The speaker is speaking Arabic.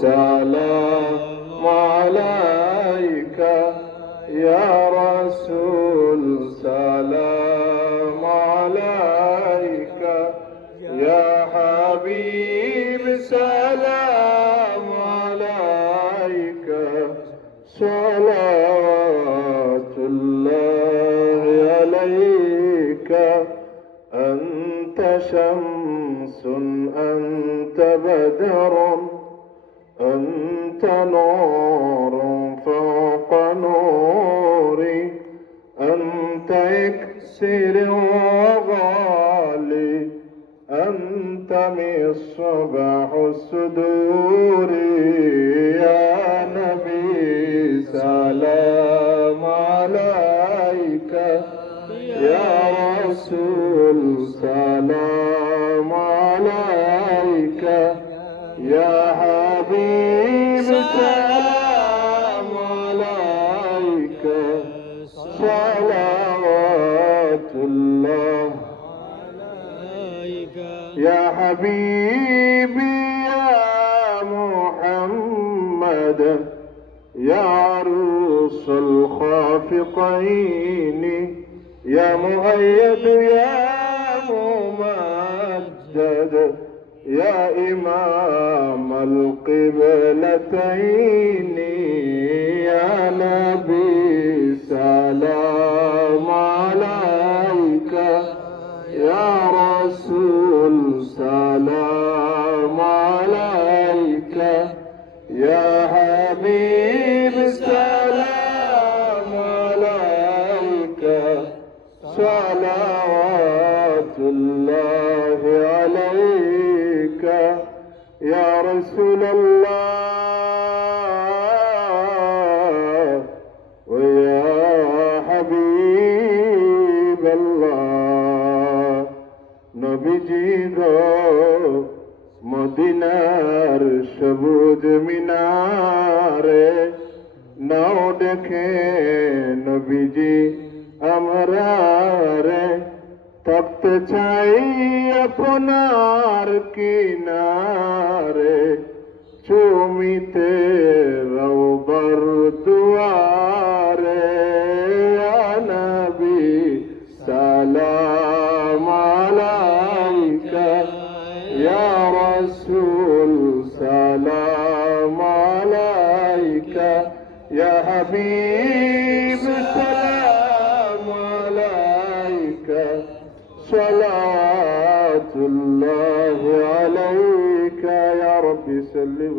سلام عليك يا رسول سلام عليك يا حبيب سلام عليك صلوات الله عليك أنت شمس أنت بدر أنت نور فوق نوري أنت إكسير وغالي أنت مصباح الصدور يا نبي سلام عليك يا رسول سلام عليك يا حبيب سلام عليك صلوات الله عليك يا حبيبي يا محمد يا عروس الخافقين يا مؤيد يا ممجد يا إمام القبلتين يا نبي سلام عليك يا رسول سلام عليك يا حبيب سلام عليك صلوات الله عليك يا رسول الله ويا حبيب الله নবীজি গো মদিনার সবুজ মিনারে নাও দেখে নবীজি আমরা রে তপ্তে চাই আপনার কিনারে চুমিতে রওবার দুয়ারে নবী সালাম আলাইকা ইয়া রাসূল সালাম আলাইকা ইয়া হাবিব সালাম আলাইকা صلوات الله عليك يا رب سلم